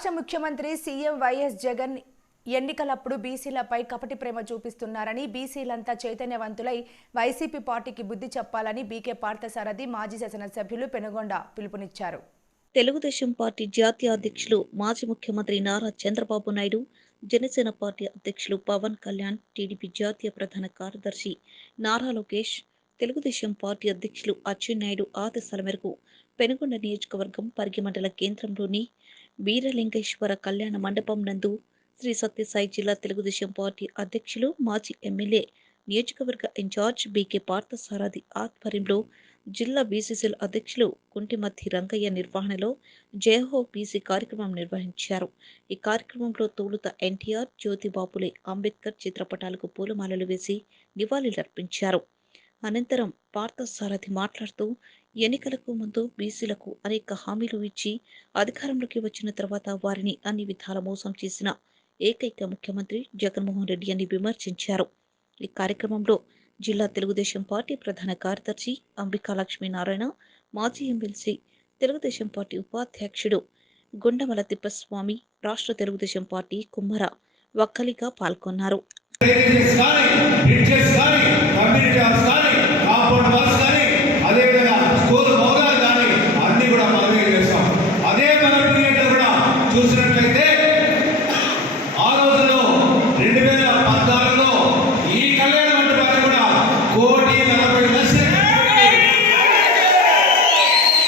రాష్ట్ర ముఖ్యమంత్రి CM YS Jagan ఎన్నికలప్పుడు బీసీలపై కపటి ప్రేమ చూపిస్తున్నారని, బీసీలంతా చైతన్యవంతులై వైసీపీ పార్టీకి బుద్ధి చెప్పాలని బీకే పార్థసారథి మాజీ శాసనసభ్యులు పెనుగొండ పిలుపునిచ్చారు. తెలుగుదేశం పార్టీ జాతీయ అధ్యక్షులు మాజీ ముఖ్యమంత్రి నారా చంద్రబాబు నాయుడు, జనసేన పార్టీ అధ్యక్షులు పవన్ కళ్యాణ్, టీడీపీ జాతీయ ప్రధాన కార్యదర్శి నారా లోకేష్, తెలుగుదేశం పార్టీ అధ్యక్షులు అచ్చెన్నాయుడు ఆదేశాల మేరకు పెనుగొండ నియోజకవర్గం పరిగి మండల కేంద్రంలోని వీరలింగేశ్వర కళ్యాణ మండపం నందు శ్రీ సత్యసాయి జిల్లా తెలుగుదేశం పార్టీ అధ్యక్షులు మాజీ ఎమ్మెల్యే నియోజకవర్గ ఇన్ఛార్జ్ బీకే పార్థసారథి ఆధ్వర్యంలో జిల్లా బీసీసీఎల్ అధ్యక్షులు కుంటిమద్ది రంగయ్య నిర్వహణలో జయహో బీసీ కార్యక్రమం నిర్వహించారు. ఈ కార్యక్రమంలో తొలుత ఎన్టీఆర్, జ్యోతిబాపులే, అంబేద్కర్ చిత్రపటాలకు పూలమాలలు వేసి నివాళులర్పించారు. అనంతరం పార్థసారథి మాట్లాడుతూ, ఎన్నికలకు ముందు బీసీలకు అనేక హామీలు ఇచ్చి అధికారంలోకి వచ్చిన తర్వాత వారిని అన్ని విధాల మోసం చేసిన ఏకైక ముఖ్యమంత్రి జగన్మోహన్ రెడ్డి అని విమర్శించారు. ఈ కార్యక్రమంలో జిల్లా తెలుగుదేశం పార్టీ ప్రధాన కార్యదర్శి అంబికా లక్ష్మీనారాయణ, మాజీ ఎమ్మెల్సీ, తెలుగుదేశం పార్టీ ఉపాధ్యక్షుడు గుండమల తిప్పస్వామి, రాష్ట్ర తెలుగుదేశం పార్టీ కుమ్మర వక్కలిగా పాల్గొన్నారు. చూసినట్లయితే ఆ రోజుల్లో 2014లో ఈ కళ్యాణ మండపాన్ని కూడా 1,40,00,000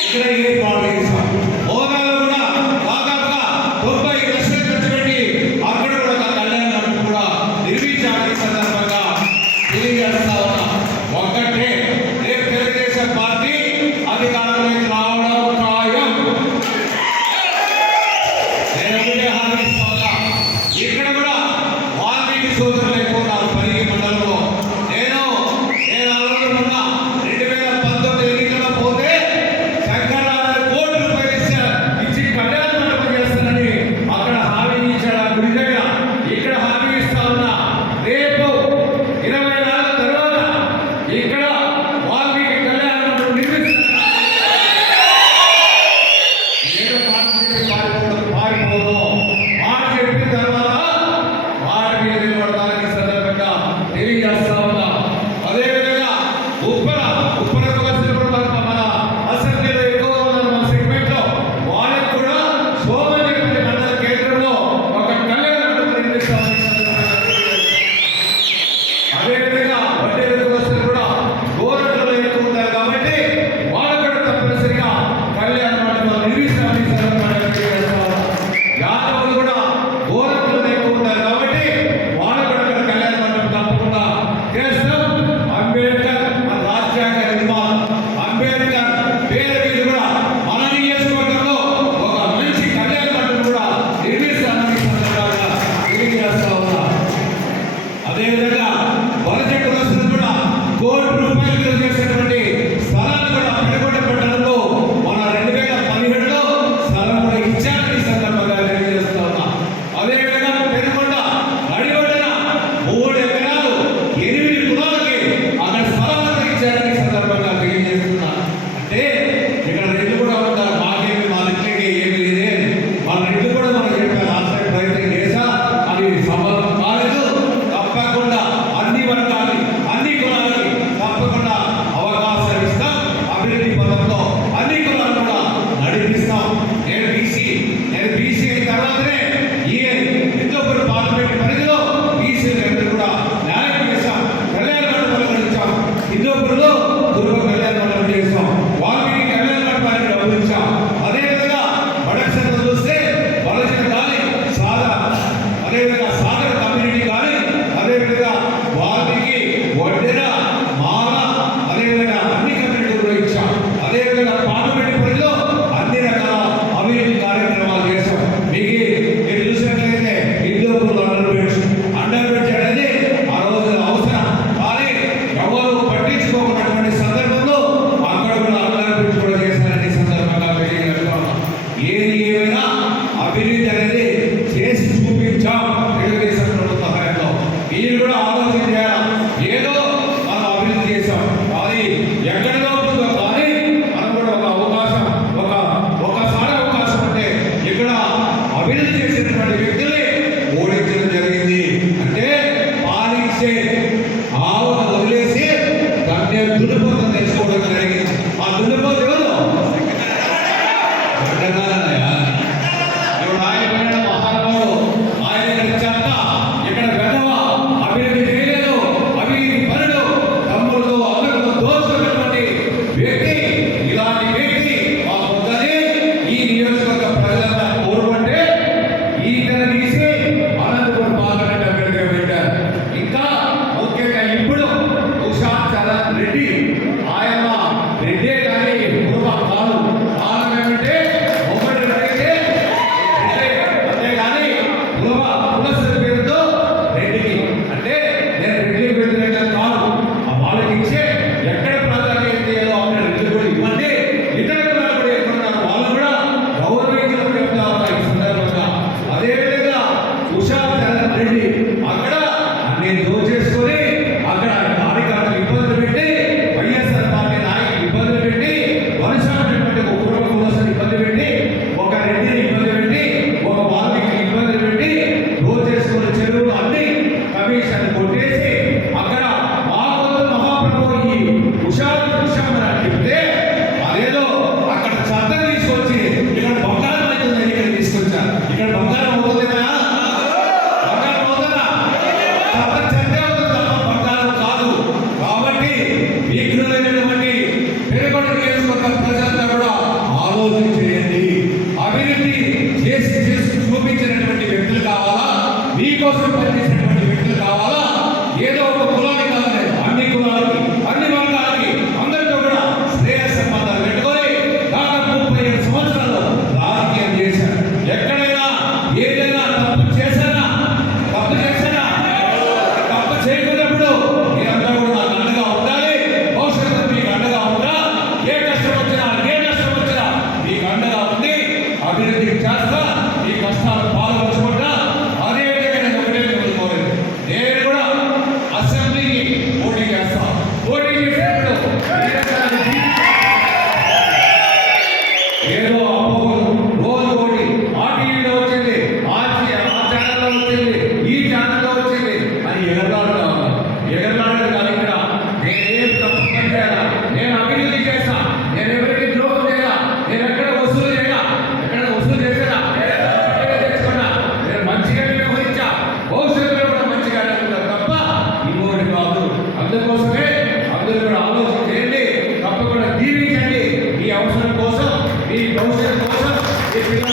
ఇక్కడ ఏర్పాటు చేశాం. హోదాలో కూడా దాదాపుగా 90 లక్షలు ఖర్చు పెట్టి అక్కడ కూడా కళ్యాణ మండపం కూడా నిర్మించాలని సందర్భంగా తెలియజేస్తా ఉన్నా. ఒక్కటే, రేపు తెలుగుదేశం పార్టీ అధికారంలోకి రావడం ఖాయం. ఇక్కడ కూడా వాల్మీకి సోదరులు ఎక్కువ ఉన్నారు పరిగి మండలంలో. నేను అనుకుంటున్నా 2019 ఎన్నికల్లో పోతే శంకర్రావు కోటి రూపాయలు ఇచ్చి కళ్యాణ మండపం చేస్తానని అక్కడ హామీ ఇచ్చాడు. గుడి దగ్గర ఇక్కడ హామీ ఇస్తా ఉన్నా. రేపు 20 నాళ్ళ తర్వాత ఇక్కడ వాల్మీకి కళ్యాణ మండపం నిర్మిస్తారు. పారిపోదు మాట చెప్పిన తర్వాత వాటి మీద నిలబడతానికి సందర్భంగా తెలియజేస్తా ఉన్నా. అదేవిధంగా ఉప్పరకు వచ్చినప్పుడు మన అసెంబ్లీలో ఎక్కువ ఉన్నారు మన సెగ్మెంట్ లో, వాళ్ళకి కూడా సోమని మండల కేంద్రంలో ఒక కళ్యాణ మండపం నిర్మిస్తామని. అదేవిధంగా వడ్డీలకు వస్తే కూడా గోరంటలో ఎక్కువ ఉంటారు కాబట్టి వాళ్ళు కూడా తప్పనిసరిగా కళ్యాణ మండపం నిర్మిస్తామని సందర్భంగా తెలియజేస్తా ఉన్నా. యాదవులు కూడా గోరంటలో ఎక్కువ ఉంటారు కాబట్టి వాళ్ళు కూడా కళ్యాణ మండపం తప్పకుండా చేస్తాం. అంబేద్కర్ మన రాజ్యాంగ విఘ్నులైనటువంటి పెరుగుబడి నియోజకవర్గ ప్రజలంతా కూడా ఆలోచన చేయండి. అభివృద్ధి చేసి చూపించినటువంటి వ్యక్తులు కావాలా, మీకోసం పనిచేసినటువంటి వ్యక్తులు కావాలా, ఏదో ఒక కులానికి కాదు, అన్ని కులాలకి అన్ని వర్గాలకి అందరితో కూడా శ్రేయ సంబంధాలు పెట్టుకొని దాదాపు 37 సంవత్సరాలు రాజకీయం చేశారు. ఎక్కడైనా ఏదైనా తప్పు చేశానా తప్పు చేయకున్నప్పుడు మీరంతా కూడా నాకు అండగా ఉండాలి. భవిష్యత్తులో మీకు అండగా ఉంటా. ఏ కష్టం వచ్చినా మీకు అండగా ఉంది. అభివృద్ధి చేస్తా, ఈ కష్టాలు పాల్గొంచుకుంటా. అదే విధంగా నేను ఒకటే మిమ్మల్ని కోరేది, నేను కూడా అసెంబ్లీకి పోటీ చేస్తా. పోటీ చేసేప్పుడు ఏదో రోజు ఒకటి ఆ టీవీలో వచ్చింది, ఆ ఛానల్లో వచ్చింది, ఈ ఛానల్లో వచ్చింది అని ఎగరలాడుతా ఉన్నారు. ఎగరలాడదు కాదు. ఇక్కడ నేనేం తప్పు పని చేయాలా, నేను అభివృద్ధి చేస్తా, నేను ఎవరికి ద్రోహం చేయాలా, నేను ఎక్కడ వసూలు చేయాలా, ఎక్కడ వసూలు చేసేలా తెచ్చుకున్నా, నేను మంచిగా వ్యవహరించా, భవిష్యత్తులో కూడా మంచిగానే ఉంటాను తప్ప ఇంకోటి కాదు. అందుకోసమే అందరూ కూడా ఆలోచన చేయండి, తప్పకుండా దీవించండి. మీ అవసరం కోసం, మీ భవిష్యత్తు కోసం, ఈ పిల్లల